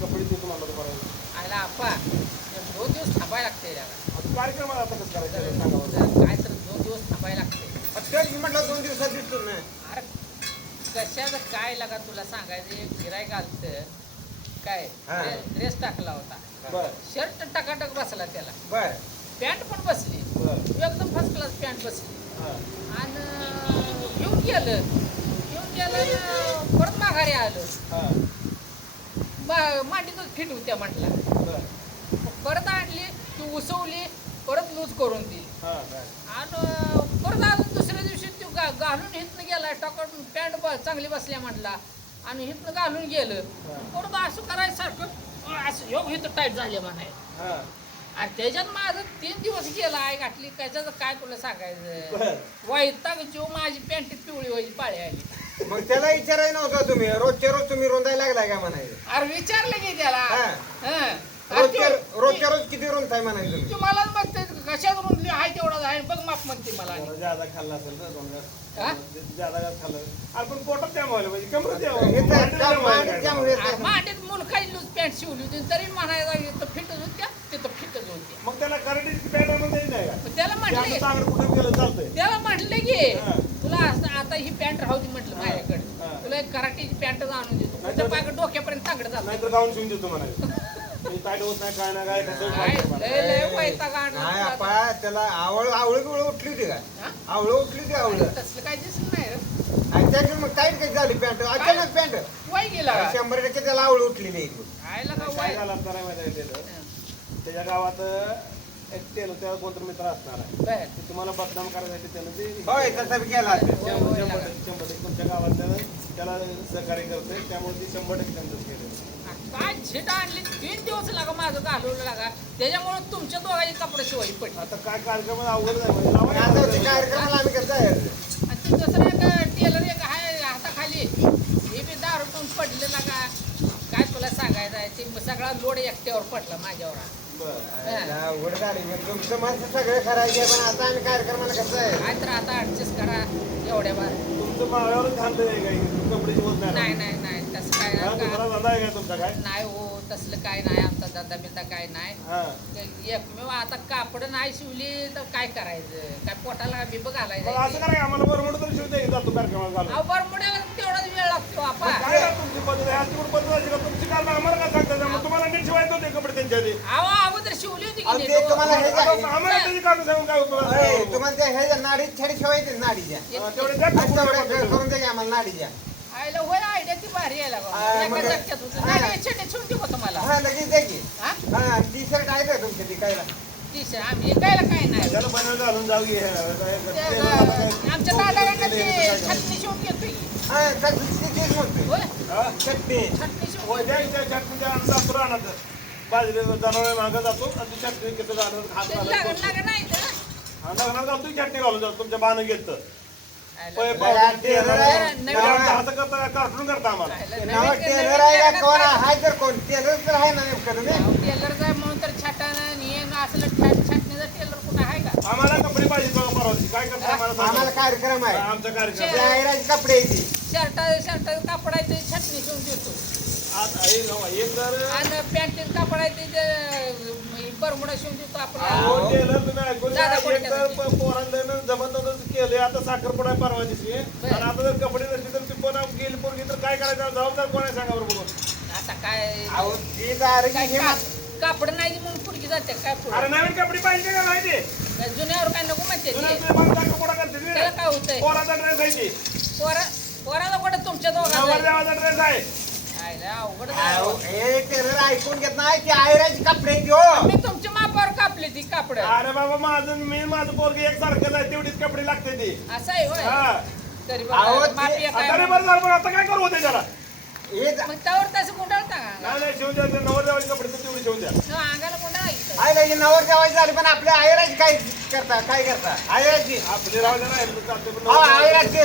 कपडे देतो बरं. आयला आप्पा एक दोन दिवस थांबायला लागते याला. आता कार्यक्रमाला आता कसं करायचं काय तर दोन दिवस थांबायला लागते. तेच म्हटलं दोन दिवसात दिसतो ना. अरे कशाचं काय लागा तुला सांगायचं? गिरायक आलत. काय? हा. ड्रेस टाकला होता. बरं. शर्ट टकाटक बसला त्याला. बर. पॅन्ट पण बसली. बरं. एकदम फर्स्ट क्लास पॅन्ट बसली. हां आणि घेऊन गेलं. घेऊन गेलं आणि परत माघारी आलं. हां. मा- मांडीतच फिट होत्या म्हटला. परत आणली ती उसवली परत लूज करून दिली. आणि परत अजून दुसऱ्या दिवशी तो गा घालून हिथनं गेला टाकून पॅन्ट ब चांगली बसल्या म्हटला. आणि हिथनं घालून गेलं. परत असं करायचं सारखं असं योग हिथं टाईट झाले म्हणाय आणि त्याच्यात माझं तीन दिवस गेला आहे गाठली कशाचं काय तुला सांगायचं? बरं. वैताग जो माझी पॅन्ट पिवळी व्हायची पाळी आली. मग त्याला विचारायला नव्हतं तुम्ही रोजच्या रोज तुम्ही रोंदायला लागलाय का म्हणायचं अरे विचारलं की त्याला हा. हं. रोजच्या ते- रोज किती रोंदाय म्हणायचं तुम्ही तू मला बघते कशात रुंदली आहे तेवढा आहे बघ माप म्हणते मला आणि. जादा खाल्ला असेल ना दोन घास. हा? जादा घास खाल्लं आपण पोटात त्या व्हायला पाहिजे कमरत त्या हे तर त्या मांडीत जाम व्हायला येत अरे नाही. मांडीत मूल काही लूज पॅन्ट शिवली होती तरी म्हणायला इथं फिटच होत्या तिथं फिटच होत्या मग त्याला कराटेची पॅन्ट आणून द्यायची नाही का मग त्याला ते म्हटलं असं की- चांगलं कुठे गेलं चालतंय त्याला म्हटलं की हा. पॅन्ट राहू दे म्हटलं हा. माझ्याकडे. तुला एक कराटीची पॅन्टच आणून देतो नाही तुझ्या तर- पाय डोक्यापर्यंत तागड झालं नाहीतर गाऊन शिवून देतो म्हणायचं ते टाईट होत नाही काय ना काय कसं काय. लय लय नाही. आपा त्याला आवळ आवळ बिवळ उठली होती का हा? आवळ उठली होती आवळ तसलं काय दिसत नाही रे आणि त्याची मग टाईट कशी झाली पॅन्ट अचानक पॅन्ट वय गेला का? शंभर टक्के त्याला आवळ. काय काय वय झालं असणार आहे माहिती आहे त्याचं? त्याच्या गावात तेल त्याला कोणतरी मित्र असणार आहे. ते तुम्हाला बदनाम करायसाठी त्यानं ते. होय तसा बी केला असेल. होय, शंभर होय, शंभर लागा. टक्के शंभर टक्के. तुमच्या गावातल्या त्याला सहकार्य करतोय. त्यामुळे ती शंभर टक्के त्यांचं केलं. काय झिट आणली? तीन दिवस लागा माझं घालवलं लागा. त्याच्यामुळे तुमच्या दोघांची कपडे शिवाय पडली. आता काय कार्यक्रम अवघड आहे म्हणजे आता ते कार्यक्रमाला. आम्ही कसं जायचं आणि ते दुसरं एक टेलर एक आहे हाताखाली. हे बी दारू पण पडलं लागा. काय तुला सांगायचं आहे? ते सगळा लोड एकट्यावर पडला माझ्यावर. तुमचं माणसं सगळं करायचे पण आता आम्ही कार्यक्रमाला कसं आहे? काय तर आता ऍडजस्ट करा एवढ्या बार. तुमचं काय कपडे नाही नाही नाही नाही तसं काय हा, नाही तुम्हाला धंदा आहे का तुमचा काय? नाही हो तसलं काय नाही आमचा धंदा बिंदा काय नाही. हा. एकमेव आता कापड नाही शिवली तर काय करायचं? काय पोटाला बिब घालायचं असं करा आम्हाला बरोबर तर शिवता येईल जातो कार्यक्रमाला घालून अहो तुमची पद्धत आज पद्धत का तुमची आम्हाला काय सांगता मग तुम्हाला नीट शिवायचं होते कपडे त्यांच्या आधी अहो अगोदर शिवली होती अहो, की ते नीट. तुम्हाला हे आम्हाला त्याची काढून सांगून काय उपयोग अरे, आहे? तुम्हाला त्या ह्याच्या नाडीत छडी ठेवायचे नाडीच्या. तेवढे द्या आणि टाकून तेवढं द्या पद्धतीनं. करून द्या आम्हाला नाडीच्या. आयला होय आयडिया ती भारी आहे हा, लागा. मग- एका झटक्यात होतं. हा. नाही छोटे छोटे होतं मला हा लगेच द्या की. हा? हा टी शर्ट आहे का तुमच्या ती? काय? तीस आम्ही ऐकायला काय नाही. त्याला बनवायला घालून जाऊ घे ते, अं, आमच्या दादाला ते छटणी शिवून घेतो की हा तर ती- तीच म्हणतोय होय चटणी छटणी शिवून घेतो. बाजरी जनावर मागं जातो आणि ती चटणी घेतो हात ते नाही तर लग्नात जातो ती चटणी घालून जातो. तुमच्या बाण घेत टेलर आहे. करता कार्टून करता आम्हाला. नाव टेलर आहे का? कोण आहे? तर कोण? टेलर तर आहे ना नेमकं तुम्ही? टेलर जाय म्हणून तर छटानं आणि हे असलं छाट छाटणीचा टेलर कुठं आहे का? आम्हाला कपडे पाहिजे बघा परवा दिवशी. काय करता आम्हाला सांगा. आम्हाला कार्यक्रम आहे. आमचा कार्यक्रम. जाहिरात कपडे येते शर्ट शर्ट कापड आहे ते छटणी शिवून देतो. आज आहे ना, एक तर आणि पॅन्टीन कापड आहे ते जे बरमुडा शिवून देतो आपला अहो, टेलर तुम्ही ऐकून घ्या. दादा कोणी एक तर प- पोरांना जमत नव्हतं केले आता साखरपुडा आहे परवा दिवशी बरं. आणि आता जर कपडे नसली तर ती पुन्हा गेली पोरगी तर काय करायचं? जबाबदार कोण आहे सांगा बरं बघून आता काय अहो ती दारू काय हे कापड नाही म्हणून पुढची जाते काय पुढं नवीन कपडे पाहिजे का नाही ते जुन्यावर काय नको म्हणते ते. त्याला काय होतंय? पोराचा ड्रेस आहे ते पोरा पोराला कुठं? तुमच्या नवर दोघांना देवाचा ड्रेस आहे. आयला अवघड झालं. हे ऐकून घेत नाही ती आयराची कपडे येते हो मी तुमच्या मापावर कापली ती कापड. अरे बाबा माझं मी माझं पोरगी एक सारखं आहे तेवढीच कपडे लागते ते. असं आहे होय? हा. तरी अहो, बरं ते- मापी एक आता बरं झालं पण आता काय करू होते त्याला हे ज- मग त्यावर तसं गुंडाळता का? नाही नाही द्या देवाचे कपडे तर तेवढे शिवून द्या. न, अंगाला गुंडाळायचं आयला हे नवर जेवायची झाली पण आपल्या आयराची काय करता काय करता? आयराची आपली राहू द्या ना चालते पण हो आयराची